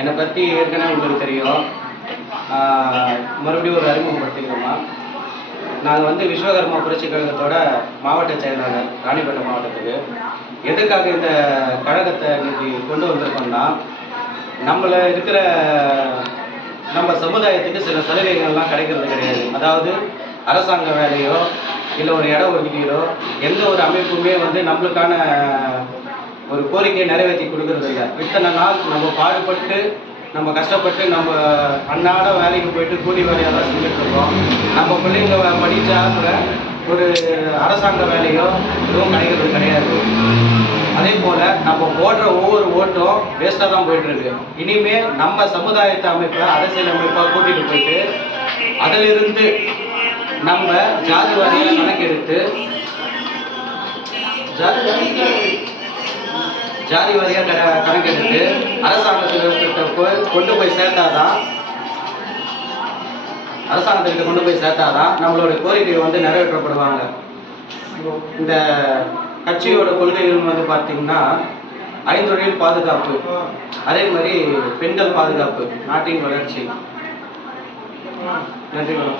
என்னை பற்றி ஏற்கனவே உங்களுக்கு தெரியும். மறுபடியும் ஒரு அறிமுகப்படுத்திக்கிறோமா. நாங்கள் வந்து விஸ்வகர்மா புரட்சி கழகத்தோட மாவட்ட செயலாளர், ராணிப்பேட்டை மாவட்டத்துக்கு. எதுக்காக இந்த கழகத்தை இன்னைக்கு கொண்டு வந்திருக்கோம்னா, நம்மள இருக்கிற நம்ம சமுதாயத்துக்கு சில சலுகைகள்லாம் கிடைக்கிறது கிடையாது. அதாவது அரசாங்க வேலையோ இல்லை ஒரு இட ஒதுக்கீடோ எந்த ஒரு அமைப்புமே வந்து நம்மளுக்கான ஒரு கோரிக்கையை நிறைவேற்றி கொடுக்கறது இல்லை. இத்தனை நாள் நம்ம பாடுபட்டு நம்ம கஷ்டப்பட்டு நம்ம அன்றாட வேலைக்கு போயிட்டு கூலி வேலையாக தான் செஞ்சுட்டு இருக்கோம். நம்ம பிள்ளைங்க படித்த கூட ஒரு அரசாங்க வேலையோ எதுவும் கிடைக்கிறது கிடையாது. அதே போல் நம்ம போடுற ஒவ்வொரு ஓட்டும் வேஸ்ட்டாக தான் போயிட்டுருக்கு. இனிமேல் நம்ம சமுதாயத்தை அமைப்பை அரசியல் அமைப்பாக கூட்டிகிட்டு போயிட்டு அதிலிருந்து நம்ம ஜாதி வாரியாக கணக்கெடுத்து ஜாதி வாரியாக கணக்கெடுத்து அரசாங்கத்திட்ட கொண்டு போய் சேர்த்தாதான் நம்மளோட கோரிக்கை வந்து நிறைவேற்றப்படுவாங்க. இந்த கட்சியோட கொள்கைகள் வந்து பார்த்தீங்கன்னா, ஐந்தொழில் பாதுகாப்பு, அதே மாதிரி பெண்கள் பாதுகாப்பு, நாட்டின் வளர்ச்சி. நன்றி.